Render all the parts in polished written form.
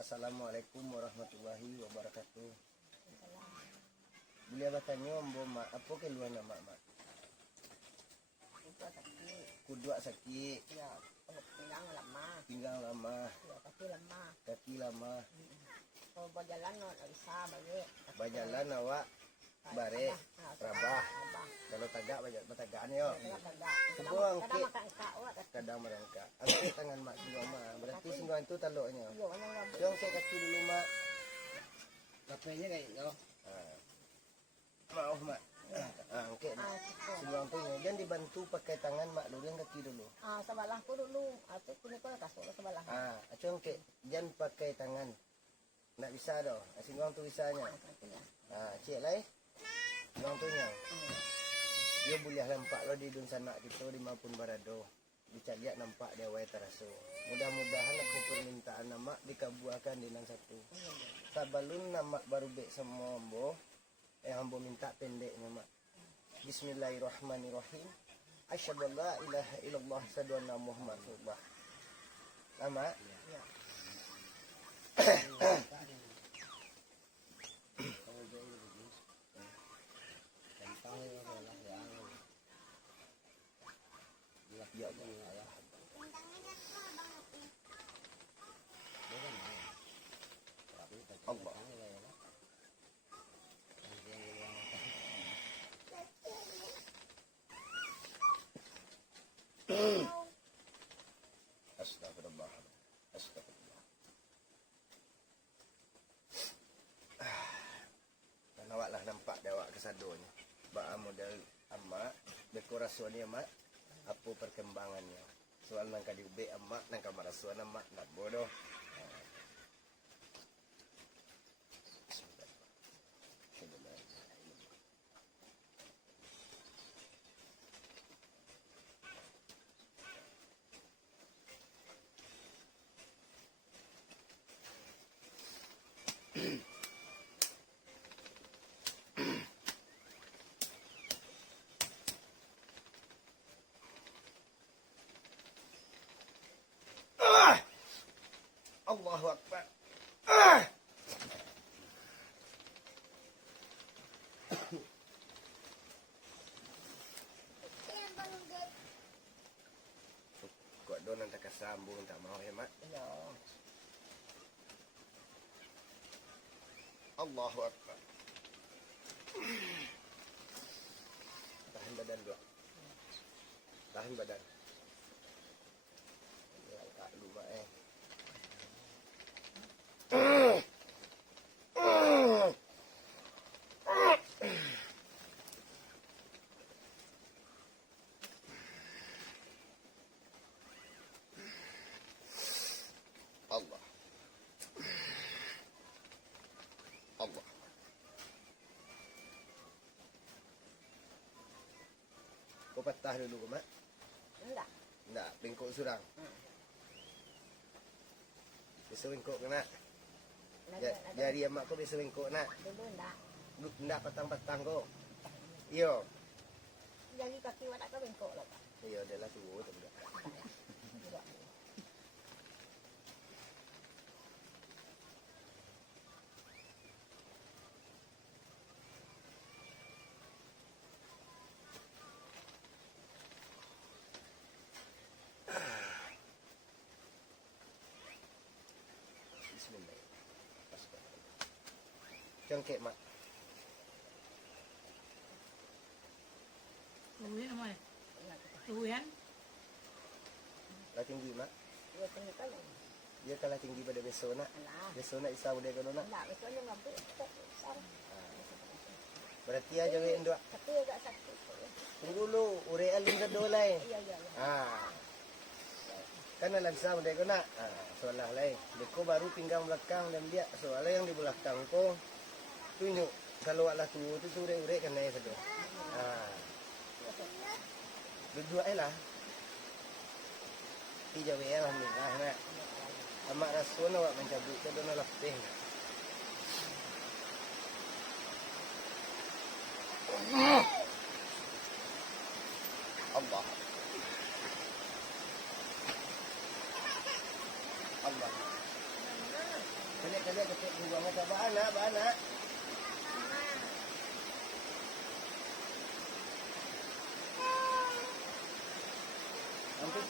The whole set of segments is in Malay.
Assalamualaikum warahmatullahi wabarakatuh. Boleh bertanya ambo mak, apa keluhan nama mak? Kudua sakit. Ya, pinggang lemah. Pinggang lama. Ya, kaki lemah. Kaki lama. Kalau berjalan nggak bisa balik. Berjalan awak bare rabah. Kalau tagak batagaan yo. Sebuang ke kadang merangkak. Angkat tangan mak semua mak. Berarti semua itu taluknya. Yang saya kaki dulu mak. Kapenya kayak yo. Maaf mak. Angkat. Sebuang tu jangan dibantu pakai tangan mak dulu yang kaki dulu. Sebelahku dulu. Aku punya kau kasut sebelah. Acung ke jangan pakai tangan. Nak bisa dah. Sebuang tu bisanya. Cik lai. Sebuang tu nya. Dia boleh nampak lo di dun sana kita di Maupun Barado. Dicariak nampak dia wai teraso. Mudah-mudahan aku permintaan nama dikabulkan di nang satu. Sabalun nama baru bek semua ambo. Ambo minta pendeknya mak. Bismillahirrahmanirrahim. Asyhadu an la ilaha illallah asyhadu anna Muhammad rasulullah. Nama? Ya. Allah. Astagfirullah. Astagfirullah. Awaklah nampak dia awak kesadonya. Ba model amak dekorasinya mak. Apa perkembangannya? Soal nang ka diubek amak nang ka marasuan amak nak bodoh. Allahu Akbar. Kok donan tak kesambung tak mau ya mak? Ya. Allahu Akbar. Tahan badan dulu. Tahan badan. Ya tak lupa Allah. Allah. Kau patah dulu mak? Enggak. Enggak, bengkok surang. Bisa bengkok kena. Jari amak kau bisa bengkok nak. Dulu enggak. Enggak patang-patang kau. Iyo. Jari kaki wadak kau bengkok lah. Iyo, adalah suruh tu enggak. Cengkek mak. Tuhin naman. Tuhin. Lah tinggi mak. Dia tinggi kali. Dia kalah tinggi pada besok nak. Besok nak isau dia kalau nak. Enggak, besoknya ngabuk. Berarti aja we endua. Tapi agak sakit. Tunggu lu, ure alim kedolai. Iya. Kan alam isau dia kau nak. Soalah lain. Deko baru pinggang belakang dan dia soalnya yang di belakang kau. Tunjuk kalau Allah tu sore-ure kan naik satu. Dua lah. Tiga we alhamdulillah nak. Amak rasul awak mencabut ke dona lepeh. Allah. Allah. Kalian ketik buang kata baanak. Hampir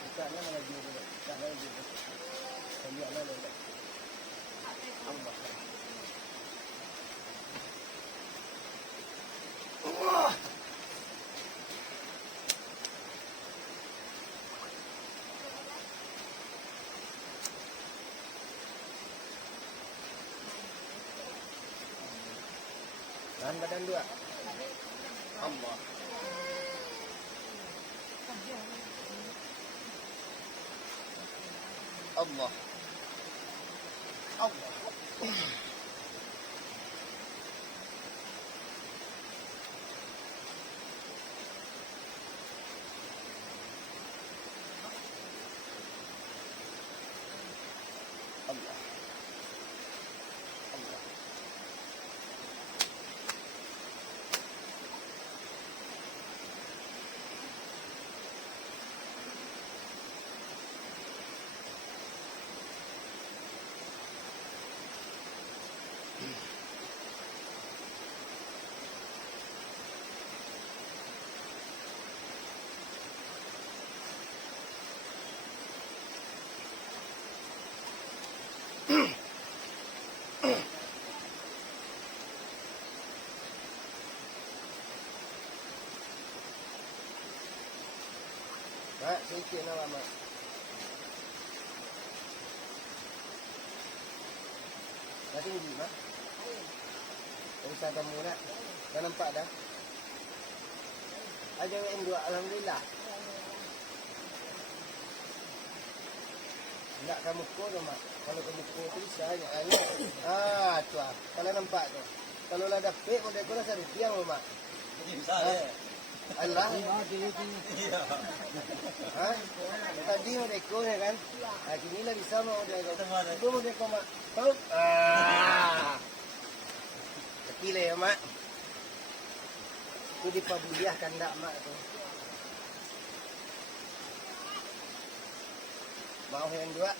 buka mana lagi dulu. Buka lagi dulu. Lihat mana dulu. Allah. Allah. Tahan badan dua. Allah. Allah. Allah. Allah. Allah. Mak, sikit nak mak. Dah tinggi mak. Usaha kamu nak. Dah nampak dah. Aja yang dua, alhamdulillah. Nak kamu kau tu mak. Kalau kamu kau tu bisa aja. Tu ah. Kalau nampak tu. Kalau lah dapat model kau rasa rupiah mak. Bisa ya. Allah. Ha? Tadi model kau ni kan. Kini lah bisa model kau. Itu model kau mak. Tahu? Kecil ya mak. Itu dipabuliahkan tak mak tu. Mau yang dua.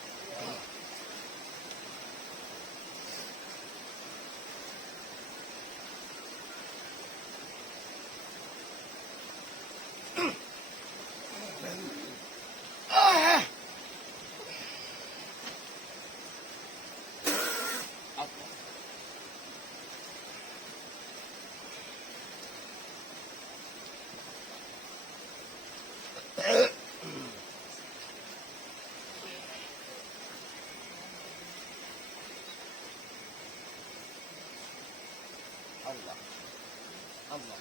Allah. Allah.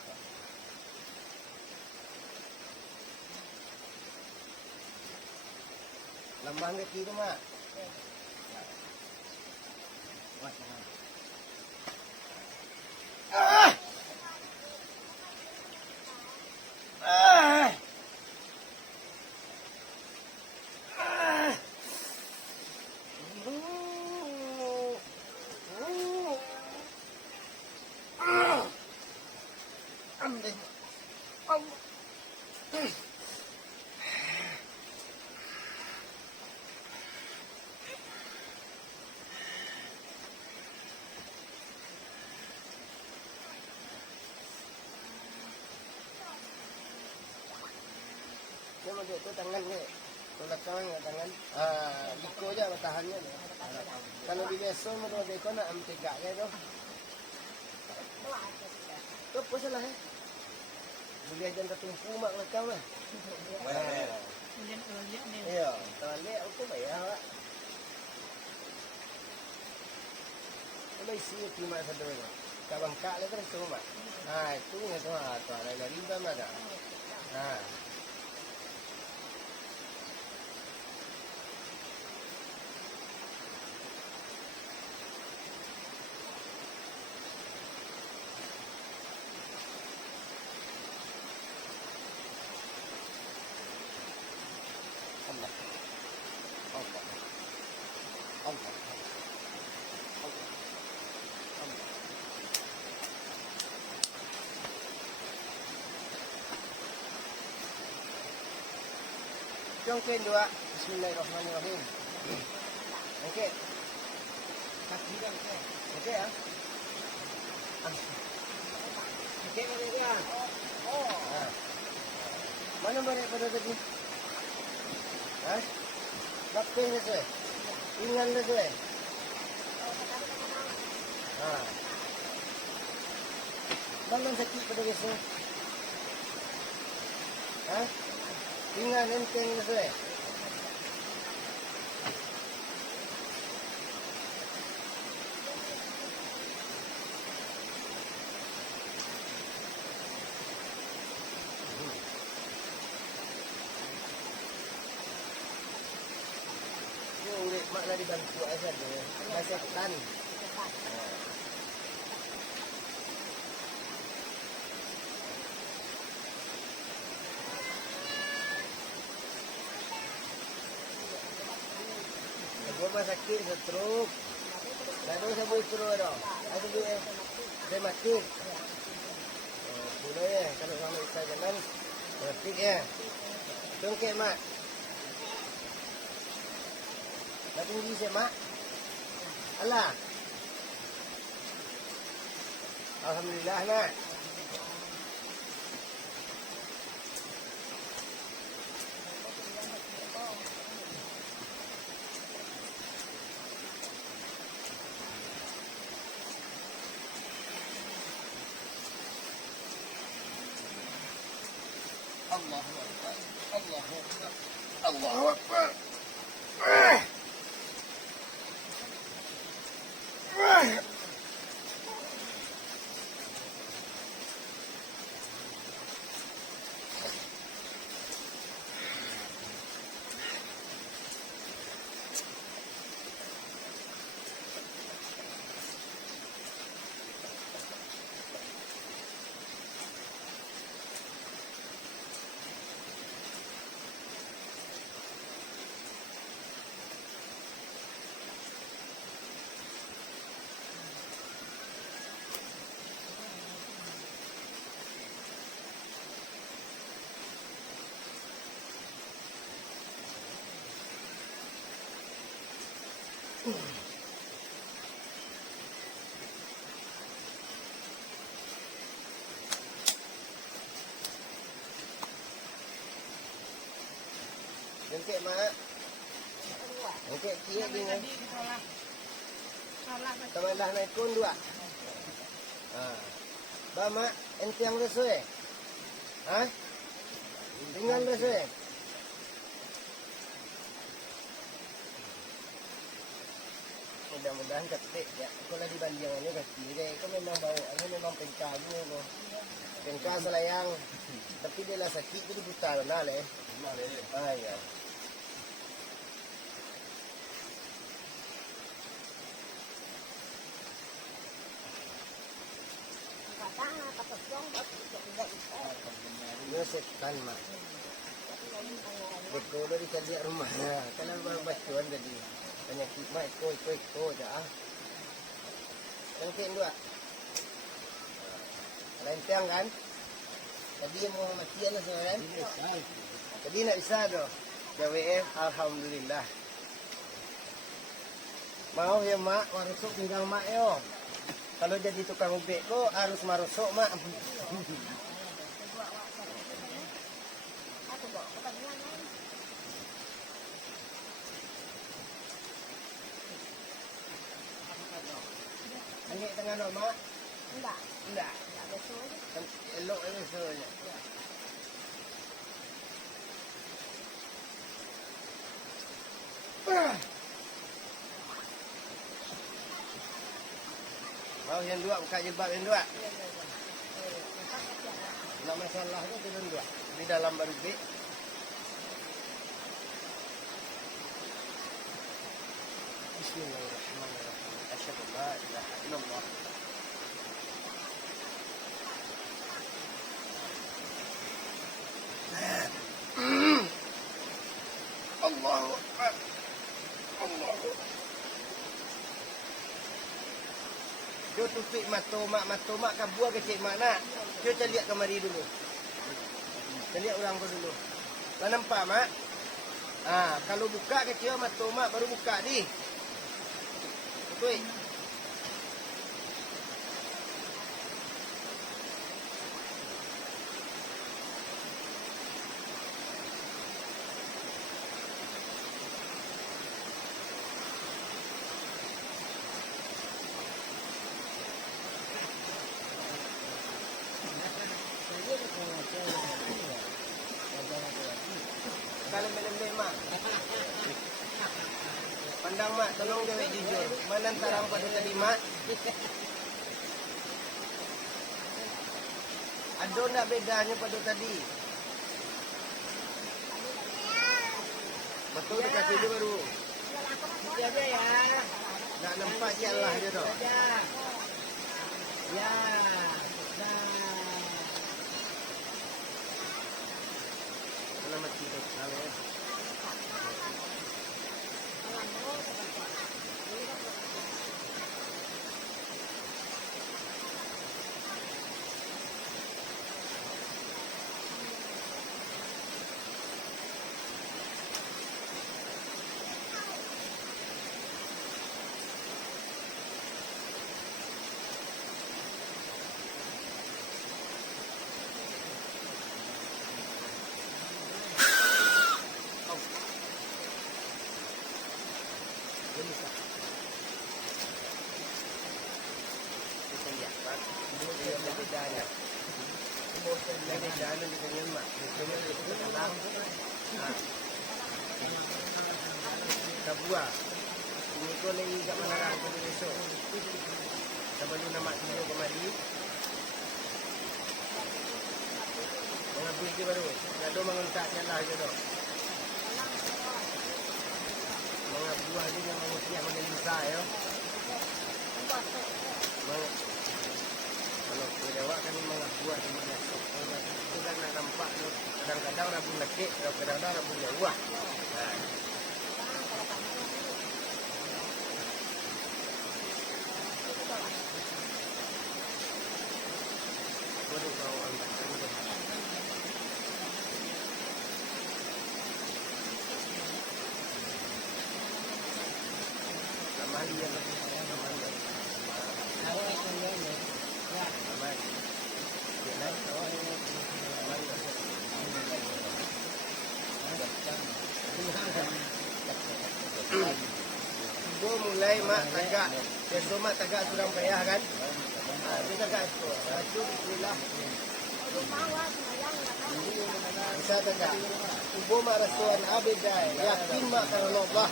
Lemah ke kiri mak? Dia mau tu tangan ni. Belakang tangan. Liko je tahannya. Kalau di biasa mau dia kau nak tegak ke tu. Tu apa salah eh? Boleh aja tertumpu mak belakang lah. Kemudian kalau lihat ni. Ya, toilet aku bayar lah. Kalau isi tu mak sedar. Kabang kak le terus tu mak. Itu ni tu tu ada dari mana dah. Allah. Allah. Allah. Allah. Allah. Congken dua. Bismillahirrahmanirrahim. Okey. Kaki dah okey. Okey ah. Okey mana dia? Oh. Mana balik pada tadi? Ha? Bakpeh dah tu. Ingan dah tu. Ha. Mana sakit pada biasa? Ha? Ingan enteng dah tu. Mak nak dibantu aja dia. Masih tan. Gua sakit stroke. Lalu saya boleh turun dah. Ada dia. Saya mati. Boleh ya. Kalau sama Isa jalan, mati ya. Tungkek mak. Dah tinggi saya mak. Alah. Alhamdulillah nak. Allahu Akbar. Allahu Akbar. Allahu Akbar. Jengkek mak. Jengkek kia Sampai dengan tadi salah. Salah macam teman dah naik kun dua. Ba mak, ente yang resuh. Ha? Tinggal resuh. Mudah-mudahan ketik ya. Kalau dibandingannya kaki dia, itu memang bawaannya memang pengkamu loh. Pengka selayang. Tapi dia lah sakit jadi buta benar leh. Ah ya. Dia setan mak. Betul dari tadi rumahnya. Kalau baru bacuan jadi penyakit mak iko dah. Mungkin dua. Lenteng kan? Tadi mau matian lah kan? Tadi nak bisa doh. JWF alhamdulillah. Mau ya mak, marusuk tinggal mak yo. Kalau jadi tukang ubek ko harus marusuk mak. Ini tengah no mak? Enggak. Enggak. Enggak betul. Elok soalnya. Mau yang dua buka jilbab yang dua. Nak masalahnya turun dua di dalam baru B. Bismillahirrahmanirrahim. Asyhadu an la ilaha illallah. Allahu Akbar. Allahu Akbar. Dia tutup mata mak kabur ke cik mak nak. Dia cari lihat kemari dulu. Cari lihat orang tu dulu. Mana nampak mak? Kalau buka kecil mata mak baru buka di. Betul. Kalau lembek mak. Pandang mak, tolong dewek jujur. Mana tarang pada tadi mak? Ada nak bedanya pada tadi? Betul dekat tu baru. Jaga ya. Tak nampak je Allah je tu. Ya. Selamat tidur. Amin. Kita lihat kan. Dia ada bedanya. Dia ada bedanya dengan mak. Dia itu dalam. Sebuah. Ini kau lagi kat Malarang pada besok. Sebelum nama tidur kembali. Mengambil dia baru. Lalu mengentak jalan je tu. Mga buah dia yang manusia mendelisa ya. Kalau berdewa kan mga buah di mana. Itu kan nak nampak tu. Kadang-kadang rabun lekik, kadang-kadang rabun jawah. Baru kau angkat. Mali yang lebih mali. Awak itu ya. Ya. Mali. Dia naik awak ini mali. Gua mulai mak tagak. Besok mak tagak surang payah kan? Dia tagak itu. Itu bismillah. Bisa tagak. Ibu mak rasuan abidai. Yakin mak kalau Allah.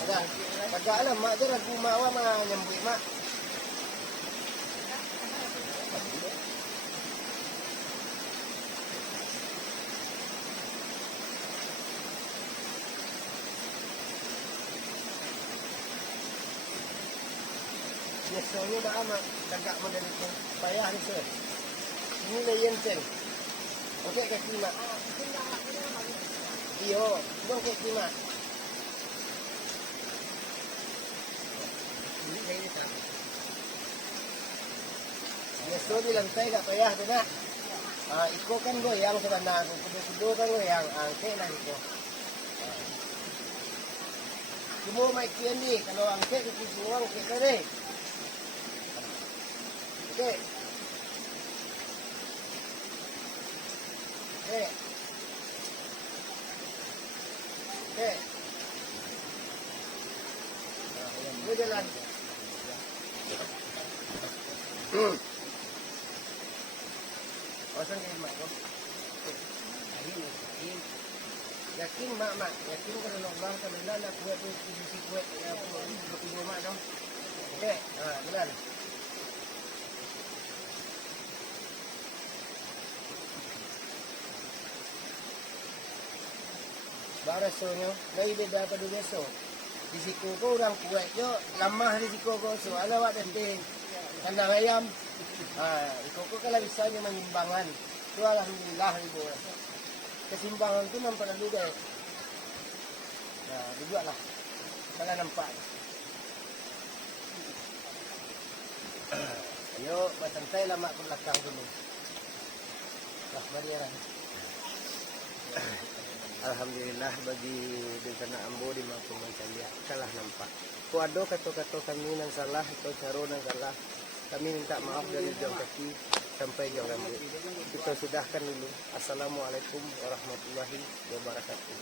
Ada. Tagaklah mak tu ragu mak awak mah nyambut mak. Biasanya dah amat tagak model itu. Payah ni sir. Ini lah yang sen. Okey kaki mak. Iyo, dong kaki mak. Ini kayak ni tak. Biasa di lantai tak payah tu nak. Iko kan goyang sebenarnya. Kudu-kudu kan goyang. Angkat lah iko. Cuma mai kian ni. Kalau angkat kaki semua angkat kan ni. Okey. Okey. Okey. Ini jalan. Osan ni mak. Yakin mak. Yakin kalau Allah Taala nak buat tu sisi kuat yang punya mak tu. Okey. Jalan. Barasonyo, lagi beda pada besok. Risiko ko orang kuat je, lamah risiko ko. So, ala awak denting. Kandang ayam. Risiko ko kalau bisa dia menyimbangan. Itu alhamdulillah ibu. Kesimbangan tu nampak dulu deh. Dibuatlah. Kalau nampak. Ayo, bersantai lah mak ke belakang dulu. Lah, bariaran. Alhamdulillah bagi di sana ambo di Makuman Caya kalah nampak. Kung ado kato-kato kami nang salah atau caro nang salah, kami minta maaf dari jauh kaki sampai jauh rambut. Kita sudahkan dulu. Assalamualaikum warahmatullahi wabarakatuh.